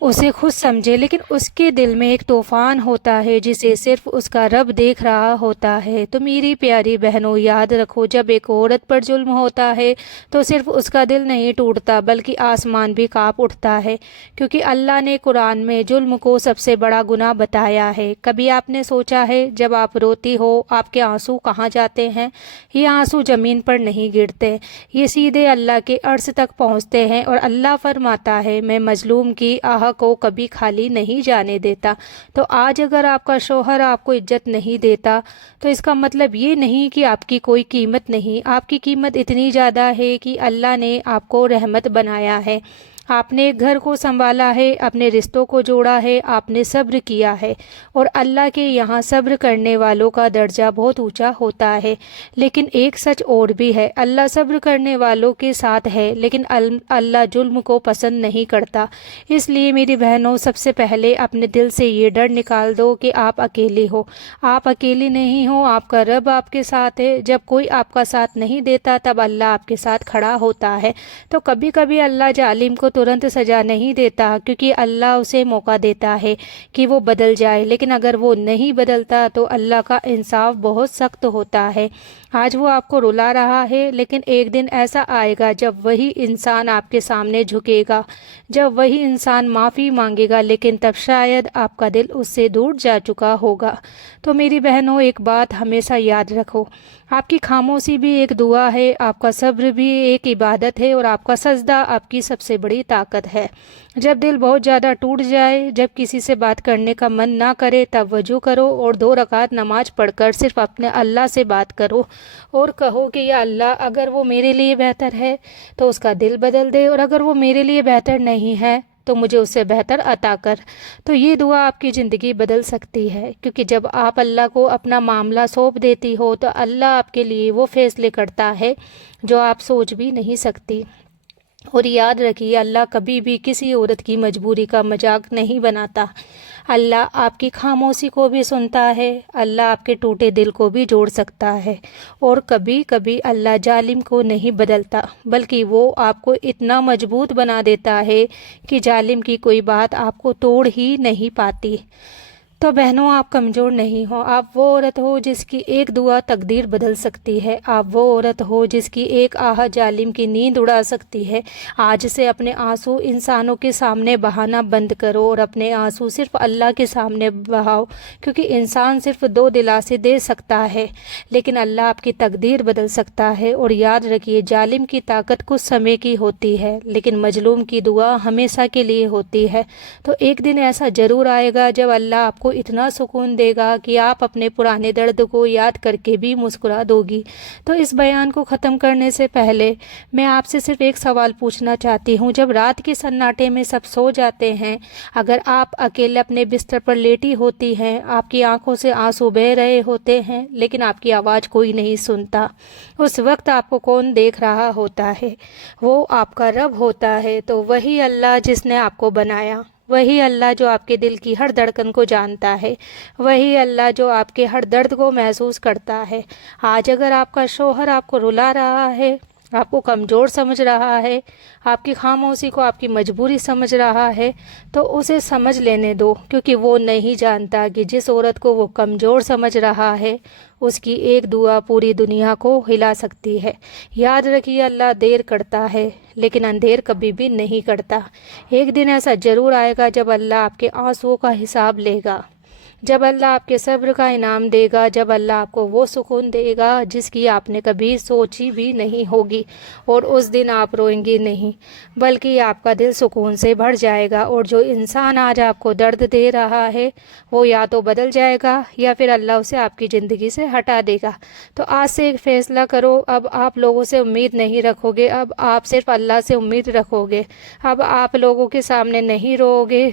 اسے خود سمجھے، لیکن اس کے دل میں ایک طوفان ہوتا ہے جسے صرف اس کا رب دیکھ رہا ہوتا ہے۔ تو میری پیاری بہنوں، یاد رکھو، جب ایک عورت پر ظلم ہوتا ہے تو صرف اس کا دل نہیں ٹوٹتا بلکہ آسمان بھی کانپ اٹھتا ہے، کیونکہ اللہ نے قرآن میں ظلم کو سب سے بڑا گناہ بتایا ہے۔ کبھی آپ نے سوچا ہے جب آپ روتی ہو آپ کے آنسو کہاں جاتے ہیں؟ یہ آنسو زمین پر نہیں گرتے، یہ سیدھے اللہ کے عرش تک پہنچتے ہیں، اور اللہ فرماتا ہے میں مظلوم کی آہ کو کبھی خالی نہیں جانے دیتا۔ تو آج اگر آپ کا شوہر آپ کو عزت نہیں دیتا تو اس کا مطلب یہ نہیں کہ آپ کی کوئی قیمت نہیں، آپ کی قیمت اتنی زیادہ ہے کہ اللہ نے آپ کو رحمت بنایا ہے۔ آپ نے گھر کو سنبھالا ہے، اپنے رشتوں کو جوڑا ہے، آپ نے صبر کیا ہے، اور اللہ کے یہاں صبر کرنے والوں کا درجہ بہت اونچا ہوتا ہے۔ لیکن ایک سچ اور بھی ہے، اللہ صبر کرنے والوں کے ساتھ ہے، لیکن اللہ ظلم کو پسند نہیں کرتا۔ اس لیے میری بہنوں، سب سے پہلے اپنے دل سے یہ ڈر نکال دو کہ آپ اکیلی ہو۔ آپ اکیلی نہیں ہو، آپ کا رب آپ کے ساتھ ہے۔ جب کوئی آپ کا ساتھ نہیں دیتا تب اللہ آپ کے ساتھ کھڑا ہوتا ہے۔ تو کبھی کبھی اللہ ظالم کو ترنت سزا نہیں دیتا، کیونکہ اللہ اسے موقع دیتا ہے کہ وہ بدل جائے، لیکن اگر وہ نہیں بدلتا تو اللہ کا انصاف بہت سخت ہوتا ہے۔ آج وہ آپ کو رلا رہا ہے، لیکن ایک دن ایسا آئے گا جب وہی انسان آپ کے سامنے جھکے گا، جب وہی انسان معافی مانگے گا، لیکن تب شاید آپ کا دل اس سے دور جا چکا ہوگا۔ تو میری بہنوں، ایک بات ہمیشہ یاد رکھو، آپ کی خاموشی بھی ایک دعا ہے، آپ کا صبر بھی ایک عبادت ہے، اور آپ کا سجدہ آپ کی سب سے بڑی طاقت ہے۔ جب دل بہت زیادہ ٹوٹ جائے، جب کسی سے بات کرنے کا من نہ کرے، تب وضو کرو اور 2 رکعت نماز پڑھ کر صرف اپنے اللہ سے بات کرو اور کہو کہ یا اللہ، اگر وہ میرے لیے بہتر ہے تو اس کا دل بدل دے، اور اگر وہ میرے لیے بہتر نہیں ہے تو مجھے اس سے بہتر عطا کر۔ تو یہ دعا آپ کی زندگی بدل سکتی ہے، کیونکہ جب آپ اللہ کو اپنا معاملہ سونپ دیتی ہو تو اللہ آپ کے لیے وہ فیصلے کرتا ہے جو آپ سوچ بھی نہیں سکتی۔ اور یاد رکھیے، اللہ کبھی بھی کسی عورت کی مجبوری کا مذاق نہیں بناتا۔ اللہ آپ کی خاموشی کو بھی سنتا ہے، اللہ آپ کے ٹوٹے دل کو بھی جوڑ سکتا ہے، اور کبھی کبھی اللہ ظالم کو نہیں بدلتا بلکہ وہ آپ کو اتنا مضبوط بنا دیتا ہے کہ ظالم کی کوئی بات آپ کو توڑ ہی نہیں پاتی۔ تو بہنوں، آپ کمزور نہیں ہو، آپ وہ عورت ہو جس کی ایک دعا تقدیر بدل سکتی ہے، آپ وہ عورت ہو جس کی ایک آہ ظالم کی نیند اڑا سکتی ہے۔ آج سے اپنے آنسو انسانوں کے سامنے بہانا بند کرو اور اپنے آنسو صرف اللہ کے سامنے بہاؤ، کیونکہ انسان صرف 2 دلاسے دے سکتا ہے لیکن اللہ آپ کی تقدیر بدل سکتا ہے۔ اور یاد رکھیے، ظالم کی طاقت کچھ سمے کی ہوتی ہے لیکن مظلوم کی دعا ہمیشہ کے لیے ہوتی ہے۔ تو ایک دن ایسا ضرور آئے گا جب اللہ آپ کو اتنا سکون دے گا کہ آپ اپنے پرانے درد کو یاد کر کے بھی مسکرا دو گی۔ تو اس بیان کو ختم کرنے سے پہلے میں آپ سے صرف ایک سوال پوچھنا چاہتی ہوں۔ جب رات کے سناٹے میں سب سو جاتے ہیں، اگر آپ اکیلے اپنے بستر پر لیٹی ہوتی ہیں، آپ کی آنکھوں سے آنسو بہہ رہے ہوتے ہیں لیکن آپ کی آواز کوئی نہیں سنتا، اس وقت آپ کو کون دیکھ رہا ہوتا ہے؟ وہ آپ کا رب ہوتا ہے۔ تو وہی اللہ جس نے آپ کو بنایا، وہی اللہ جو آپ کے دل کی ہر دھڑکن کو جانتا ہے، وہی اللہ جو آپ کے ہر درد کو محسوس کرتا ہے۔ آج اگر آپ کا شوہر آپ کو رلا رہا ہے، آپ کو کمزور سمجھ رہا ہے، آپ کی خاموشی کو آپ کی مجبوری سمجھ رہا ہے، تو اسے سمجھ لینے دو، کیونکہ وہ نہیں جانتا کہ جس عورت کو وہ کمزور سمجھ رہا ہے اس کی ایک دعا پوری دنیا کو ہلا سکتی ہے۔ یاد رکھیے، اللہ دیر کرتا ہے لیکن اندھیر کبھی بھی نہیں کرتا۔ ایک دن ایسا ضرور آئے گا جب اللہ آپ کے آنسوؤں کا حساب لے گا، جب اللہ آپ کے صبر کا انعام دے گا، جب اللہ آپ کو وہ سکون دے گا جس کی آپ نے کبھی سوچی بھی نہیں ہوگی، اور اس دن آپ روئیں گی نہیں بلکہ آپ کا دل سکون سے بھر جائے گا، اور جو انسان آج آپ کو درد دے رہا ہے وہ یا تو بدل جائے گا یا پھر اللہ اسے آپ کی زندگی سے ہٹا دے گا۔ تو آج سے ایک فیصلہ کرو، اب آپ لوگوں سے امید نہیں رکھو گے، اب آپ صرف اللہ سے امید رکھو گے، اب آپ لوگوں کے سامنے نہیں رو گے،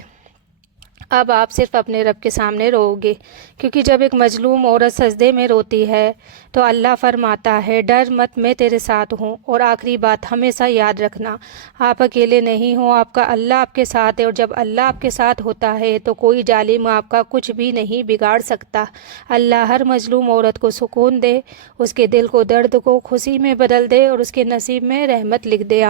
اب آپ صرف اپنے رب کے سامنے رو گے، کیونکہ جب ایک مظلوم عورت سجدے میں روتی ہے تو اللہ فرماتا ہے ڈر مت، میں تیرے ساتھ ہوں۔ اور آخری بات ہمیشہ یاد رکھنا، آپ اکیلے نہیں ہوں، آپ کا اللہ آپ کے ساتھ ہے، اور جب اللہ آپ کے ساتھ ہوتا ہے تو کوئی ظالم آپ کا کچھ بھی نہیں بگاڑ سکتا۔ اللہ ہر مظلوم عورت کو سکون دے، اس کے دل کو درد کو خوشی میں بدل دے، اور اس کے نصیب میں رحمت لکھ دے۔